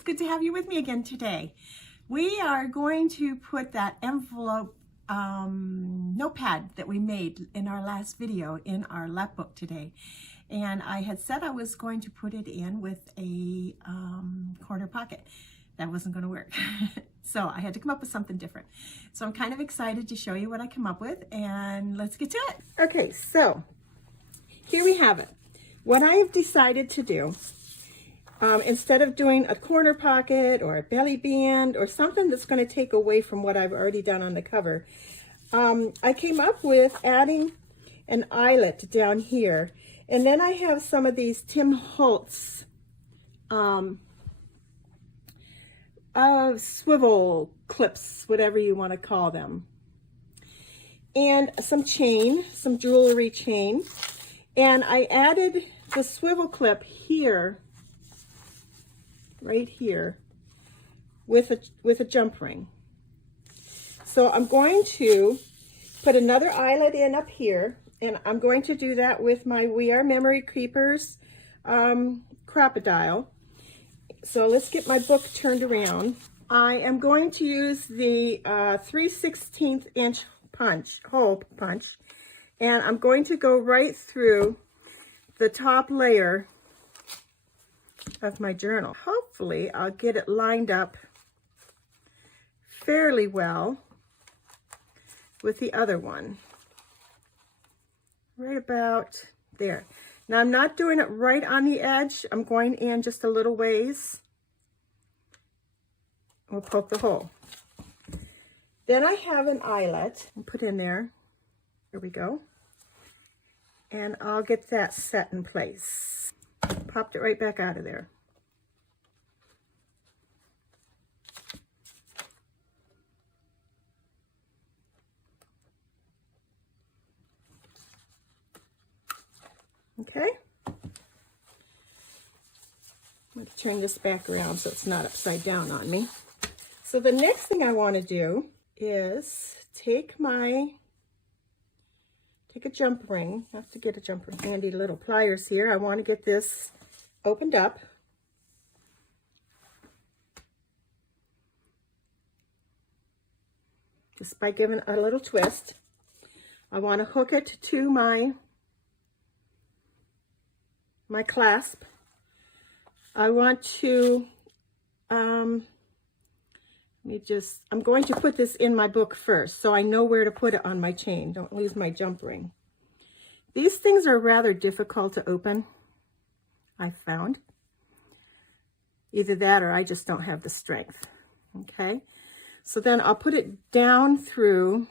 it's good to have you with me again today. We are going to put that envelope notepad that we made in our last video in our Lapbook today. And I had said I was going to put it in with a corner pocket. That wasn't going to work. So I had to come up with something different. So I'm kind of excited to show you what I come up with, and let's get to it. Okay, so here we have it. What I have decided to do, instead of doing a corner pocket or a belly band or something that's going to take away from what I've already done on the cover, I came up with adding an eyelet down here. And then I have some of these Tim Holtz swivel clips, whatever you want to call them. And some chain, some jewelry chain. And I added the swivel clip here, right here, with a jump ring. So I'm going to put another eyelet in up here, and I'm going to do that with my We Are Memory Keepers crocodile. So let's get my book turned around. I am going to use the 3/16 inch hole punch, and I'm going to go right through the top layer of my journal. Hopefully I'll get it lined up fairly well with the other one. Right about there. Now I'm not doing it right on the edge. I'm going in just a little ways. We'll poke the hole. Then I have an eyelet and put in there. Here we go. And I'll get that set in place. Popped it right back out of there. Okay. I'm going to turn this back around so it's not upside down on me. So the next thing I want to do is take a jump ring. I have to get a jump ring. Handy little pliers here. I want to get this opened up. Just by giving it a little twist. I want to hook it to my clasp. I want to, I'm going to put this in my book first so I know where to put it on my chain. Don't lose my jump ring. These things are rather difficult to open, I found. Either that or I just don't have the strength. Okay, so then I'll put it down through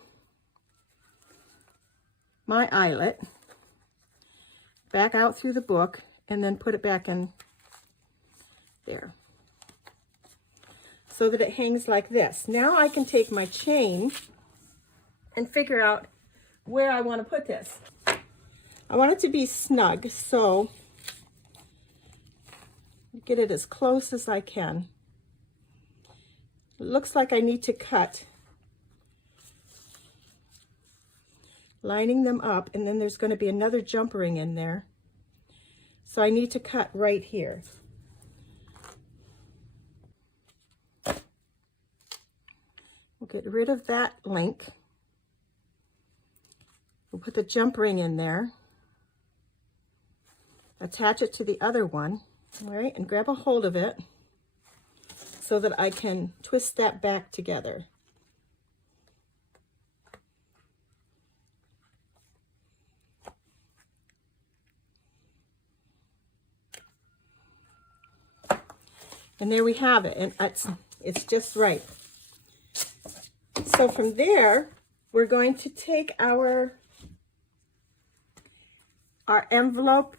my eyelet, back out through the book, and then put it back in there so that it hangs like this. Now I can take my chain and figure out where I want to put this. I want it to be snug, so get it as close as I can. It looks like I need to cut, lining them up, and then there's going to be another jump ring in there. So I need to cut right here. We'll get rid of that link. We'll put the jump ring in there. Attach it to the other one, all right, and grab a hold of it so that I can twist that back together. And there we have it, and it's just right. So from there, we're going to take our envelope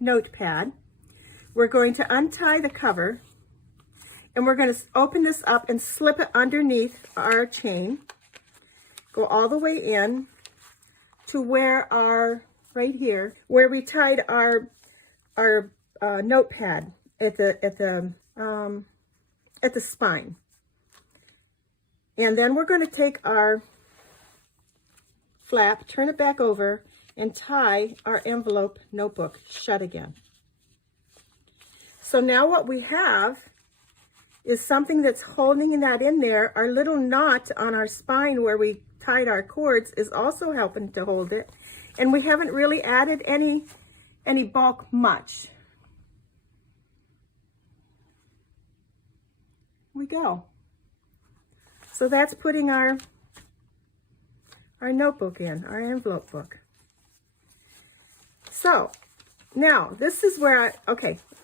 notepad. We're going to untie the cover, and we're going to open this up and slip it underneath our chain. Go all the way in to where right here, where we tied our notepad at the spine. And then we're going to take our flap, turn it back over, and tie our envelope notebook shut again. So now what we have is something that's holding that in there. Our little knot on our spine where we tied our cords is also helping to hold it. And we haven't really added any bulk much. We go. So that's putting our notebook in, our envelope book. So now this is where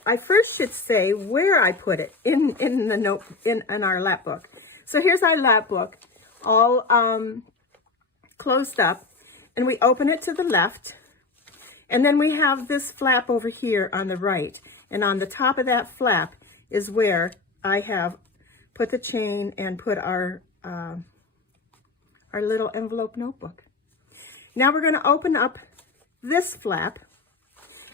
I first should say where I put it in the note in our Lapbook. So here's our Lapbook, all closed up, and we open it to the left, and then we have this flap over here on the right, and on the top of that flap is where I have put the chain and put our little envelope notebook. Now we're going to open up this flap,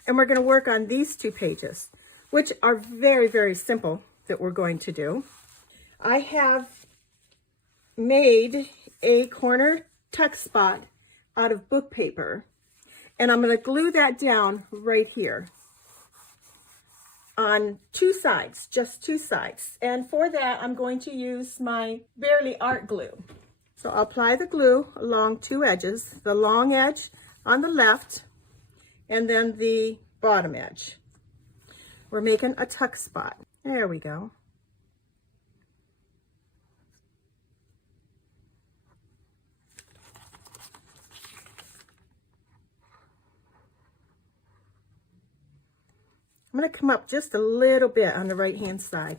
and we're going to work on these 2 pages, which are very, very simple that we're going to do. I have made a corner tuck spot out of book paper, and I'm going to glue that down right here on 2 sides, just 2 sides. And for that, I'm going to use my Barely Art glue. So I'll apply the glue along 2 edges, the long edge on the left, and then the bottom edge. We're making a tuck spot. There we go. I'm going to come up just a little bit on the right hand side,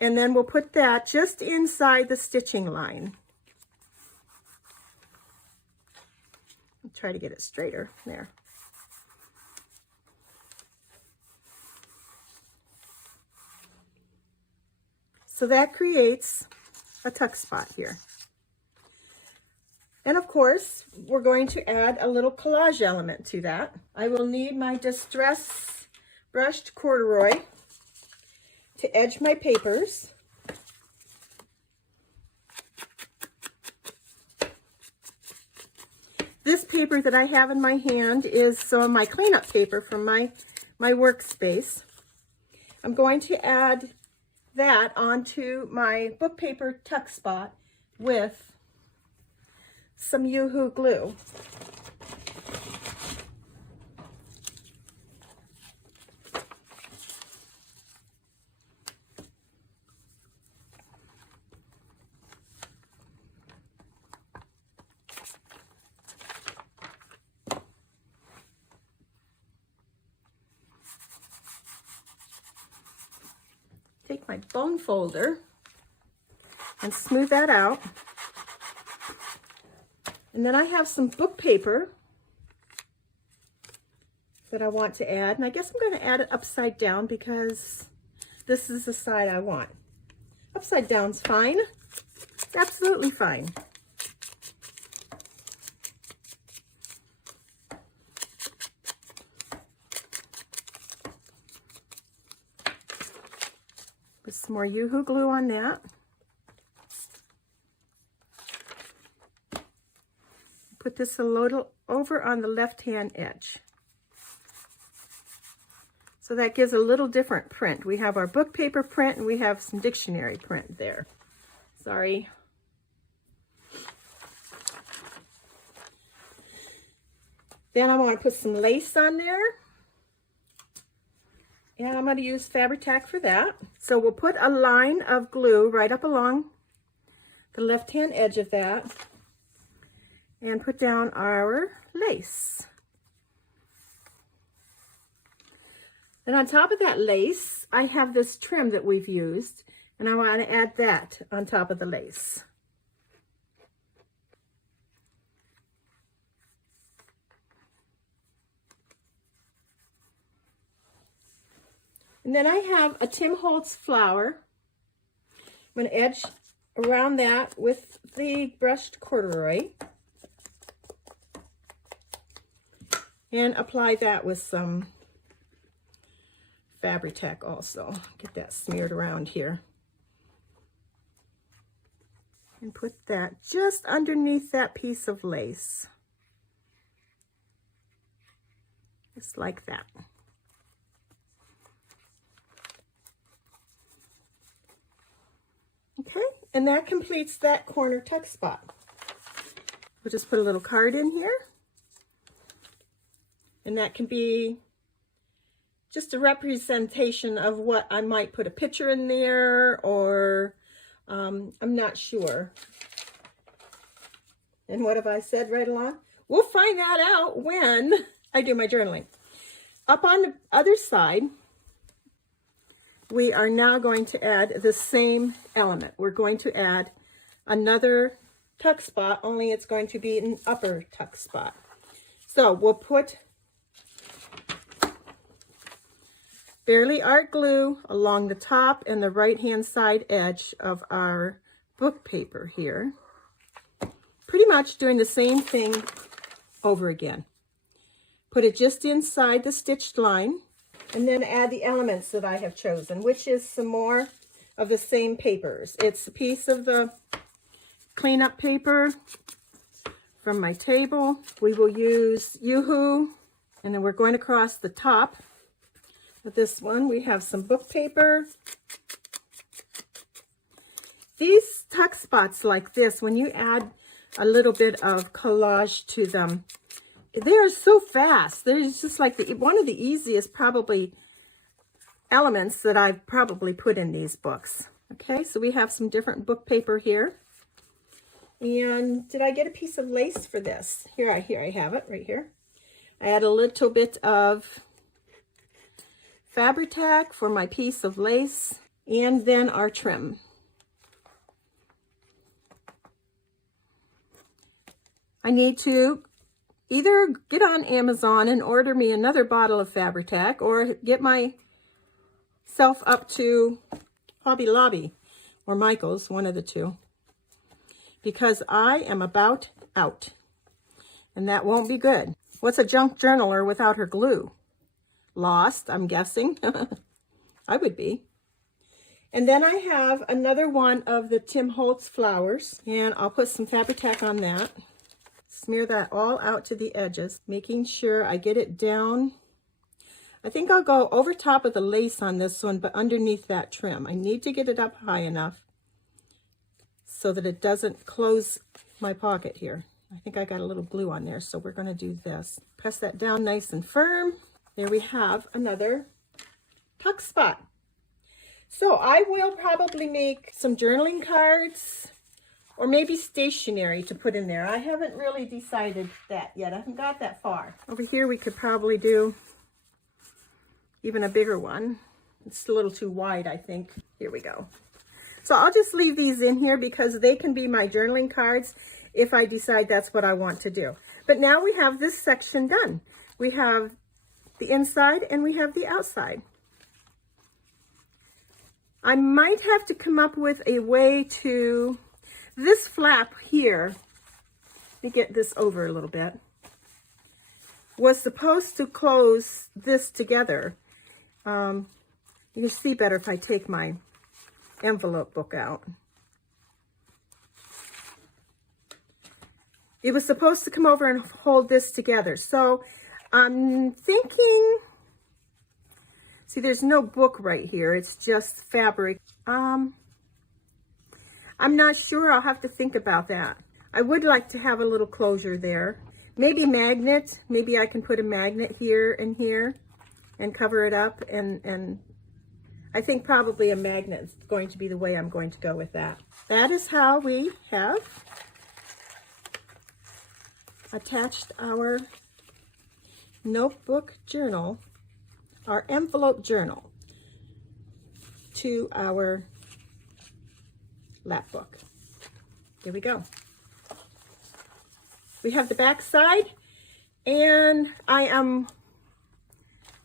and then we'll put that just inside the stitching line. I'll try to get it straighter there. So that creates a tuck spot here. And of course, we're going to add a little collage element to that. I will need my distress brushed corduroy to edge my papers. This paper that I have in my hand is some of my cleanup paper from my workspace. I'm going to add that onto my book paper tuck spot with some Yoo-Hoo glue. Take my bone folder and smooth that out. And then I have some book paper that I want to add. And I guess I'm going to add it upside down because this is the side I want. Upside down's fine. It's absolutely fine. Put some more Yoo-Hoo glue on that. Put this a little over on the left-hand edge. So that gives a little different print. We have our book paper print and we have some dictionary print there. Sorry. Then I want to put some lace on there. And I'm going to use Fabri-Tac for that. So we'll put a line of glue right up along the left-hand edge of that and put down our lace. Then on top of that lace, I have this trim that we've used, and I want to add that on top of the lace. And then I have a Tim Holtz flower. I'm going to edge around that with the brushed corduroy and apply that with some Fabri-Tac also. Get that smeared around here. And put that just underneath that piece of lace. Just like that. And that completes that corner tuck spot. We'll just put a little card in here. And that can be just a representation of what I might put a picture in there, or I'm not sure. And what have I said right along? We'll find that out when I do my journaling. Up on the other side, we are now going to add the same element. We're going to add another tuck spot, only it's going to be an upper tuck spot. So we'll put Fairly Art glue along the top and the right-hand side edge of our book paper here. Pretty much doing the same thing over again. Put it just inside the stitched line, and then add the elements that I have chosen, which is some more of the same papers. It's a piece of the cleanup paper from my table. We will use Yoo-Hoo, and then we're going across the top. With this one, we have some book paper. These tuck spots like this, when you add a little bit of collage to them, they are so fast. They're just like one of the easiest probably elements that I've probably put in these books. Okay, so we have some different book paper here. And did I get a piece of lace for this? Here I have it right here. I add a little bit of Fabri-Tac for my piece of lace, and then our trim. I need to either get on Amazon and order me another bottle of Fabri-Tac, or get myself up to Hobby Lobby or Michael's, one of the two, because I am about out, and that won't be good. What's a junk journaler without her glue? Lost, I'm guessing. I would be. And then I have another one of the Tim Holtz flowers, and I'll put some Fabri-Tac on that. Smear that all out to the edges, making sure I get it down. I think I'll go over top of the lace on this one, but underneath that trim. I need to get it up high enough so that it doesn't close my pocket here. I think I got a little glue on there, so we're going to do this. Press that down nice and firm. There we have another tuck spot. So I will probably make some journaling cards, or maybe stationery to put in there. I haven't really decided that yet. I haven't got that far. Over here we could probably do even a bigger one. It's a little too wide, I think. Here we go. So I'll just leave these in here because they can be my journaling cards if I decide that's what I want to do. But now we have this section done. We have the inside and we have the outside. I might have to come up with a way to, this flap here, let me get this over a little bit, was supposed to close this together. You can see better if I take my envelope book out. It was supposed to come over and hold this together. So I'm thinking, see, there's no book right here. It's just fabric. I'm not sure. I'll have to think about that. I would like to have a little closure there. Maybe magnet. Maybe I can put a magnet here and here and cover it up. And I think probably a magnet is going to be the way I'm going to go with that. That is how we have attached our notebook journal, our envelope journal, to our Lapbook. There we go. We have the back side, and I am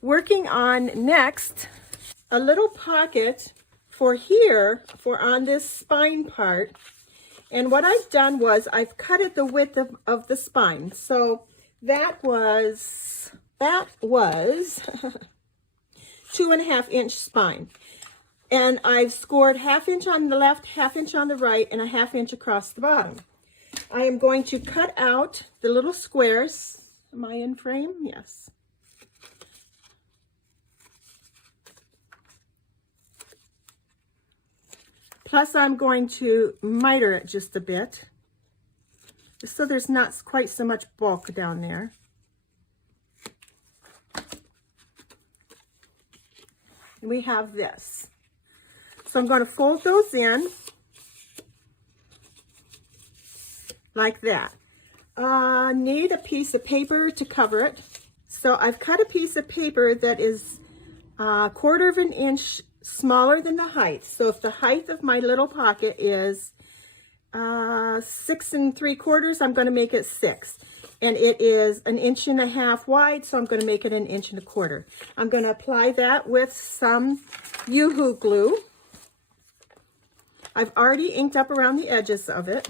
working on next a little pocket for here, for on this spine part. And what I've done was I've cut it the width of the spine. So that was 2.5 inch spine. And I've scored 1/2 inch on the left, 1/2 inch on the right, and 1/2 inch across the bottom. I am going to cut out the little squares. Am I in frame? Yes. Plus I'm going to miter it just a bit, just so there's not quite so much bulk down there. And we have this. So I'm going to fold those in like that. Need a piece of paper to cover it. So I've cut a piece of paper that is a 1/4 of an inch smaller than the height. So if the height of my little pocket is 6 3/4, I'm going to make it 6. And it is 1.5 inches wide, so I'm going to make it 1 1/4 inches. I'm going to apply that with some Yoo-hoo glue. I've already inked up around the edges of it.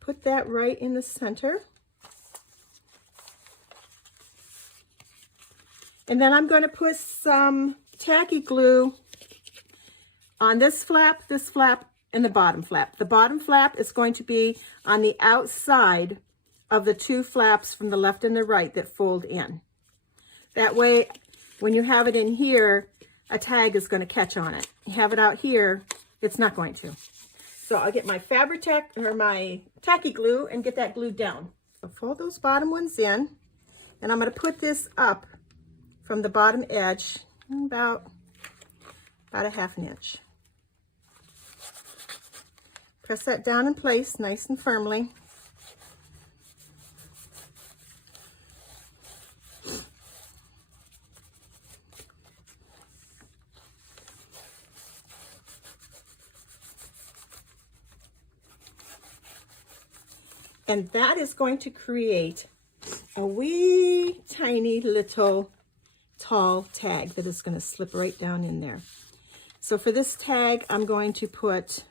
Put that right in the center. And then I'm going to put some tacky glue on this flap, and the bottom flap. The bottom flap is going to be on the outside of the 2 flaps from the left and the right that fold in. That way, when you have it in here, a tag is going to catch on it. You have it out here, it's not going to. So I'll get my Fabri-Tac or my tacky glue and get that glued down. So fold those bottom ones in, and I'm going to put this up from the bottom edge about 1/2 inch. Press that down in place nice and firmly. And that is going to create a wee tiny little tall tag that is going to slip right down in there. So for this tag, I'm going to put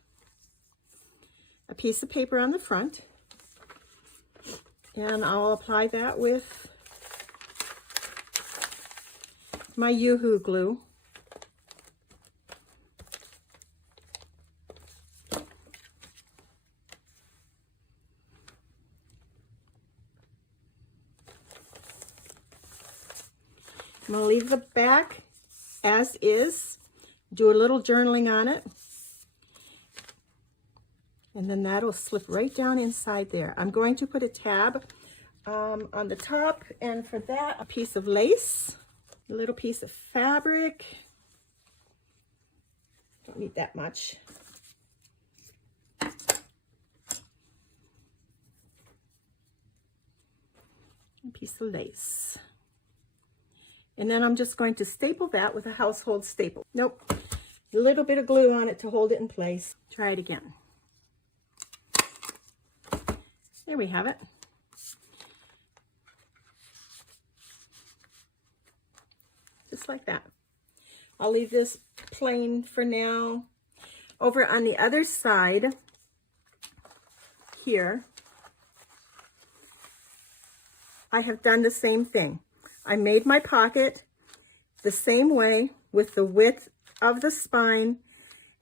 a piece of paper on the front, and I'll apply that with my Yoo-hoo glue. I'm going to leave the back as is, do a little journaling on it, and then that'll slip right down inside there. I'm going to put a tab on the top, and for that, a piece of lace, a little piece of fabric. Don't need that much. A piece of lace. And then I'm just going to staple that with a household staple. Nope, a little bit of glue on it to hold it in place. Try it again. There we have it. Just like that. I'll leave this plain for now. Over on the other side here, I have done the same thing. I made my pocket the same way with the width of the spine,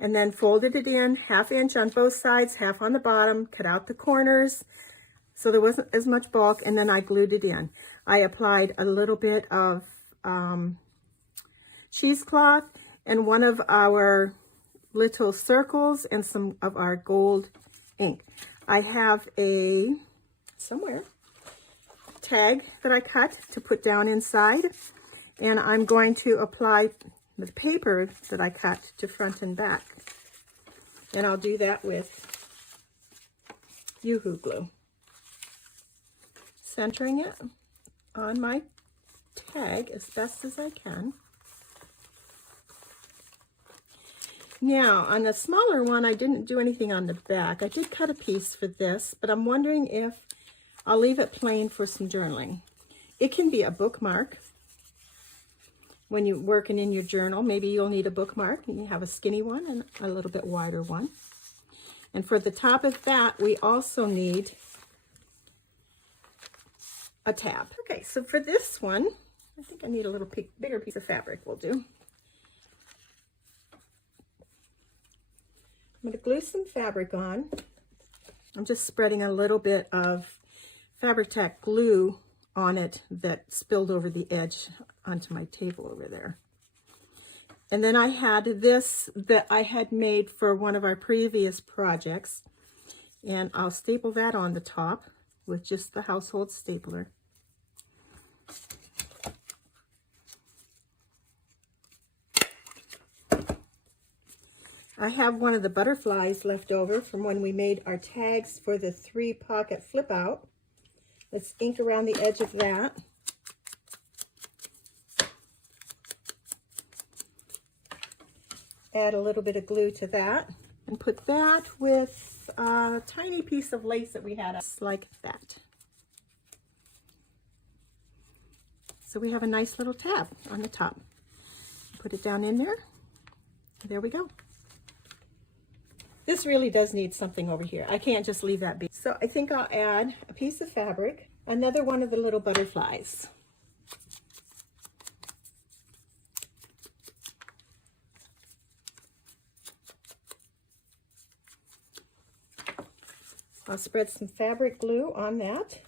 and then folded it in 1/2 inch on both sides, 1/2 on the bottom, cut out the corners so there wasn't as much bulk, and then I glued it in. I applied a little bit of cheesecloth and one of our little circles and some of our gold ink. I have a, somewhere, tag that I cut to put down inside, and I'm going to apply the paper that I cut to front and back, and I'll do that with Yoo-hoo glue, centering it on my tag as best as I can. Now on the smaller one, I didn't do anything on the back. I did cut a piece for this, but I'm wondering if I'll leave it plain for some journaling. It can be a bookmark. When you're working in your journal, maybe you'll need a bookmark, and you have a skinny one and a little bit wider one. And for the top of that, we also need a tab. Okay, so for this one, I think I need a little bigger piece of fabric will do. I'm going to glue some fabric on. I'm just spreading a little bit of Fabri-Tac glue on it that spilled over the edge onto my table over there. And then I had this that I had made for one of our previous projects, and I'll staple that on the top with just the household stapler. I have one of the butterflies left over from when we made our tags for the 3-pocket flip out. Let's ink around the edge of that. Add a little bit of glue to that and put that with a tiny piece of lace that we had, just like that. So we have a nice little tab on the top. Put it down in there. There we go. This really does need something over here. I can't just leave that be. So I think I'll add a piece of fabric, another one of the little butterflies. I'll spread some fabric glue on that.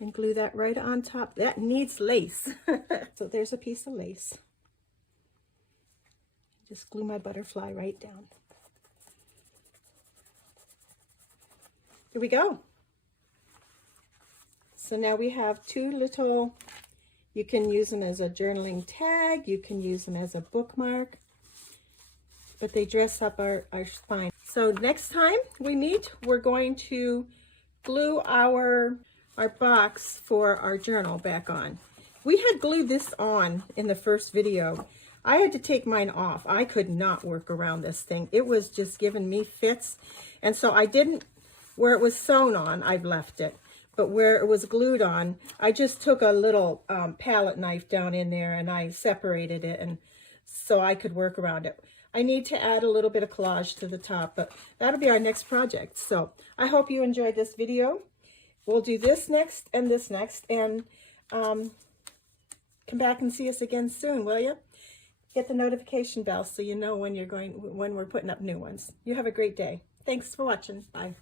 And glue that right on top. That needs lace. So there's a piece of lace. Just glue my butterfly right down. Here we go. So now we have 2 little, you can use them as a journaling tag, you can use them as a bookmark, but they dress up our spine. So next time we meet, we're going to glue our box for our journal back on. We had glued this on in the first video. I had to take mine off. I could not work around this thing. It was just giving me fits. And so I didn't, where it was sewn on, I've left it. But where it was glued on, I just took a little palette knife down in there and I separated it, and so I could work around it. I need to add a little bit of collage to the top, but that'll be our next project. So I hope you enjoyed this video. We'll do this next, and come back and see us again soon, will you? Hit the notification bell so you know when we're putting up new ones. You have a great day. Thanks for watching. Bye.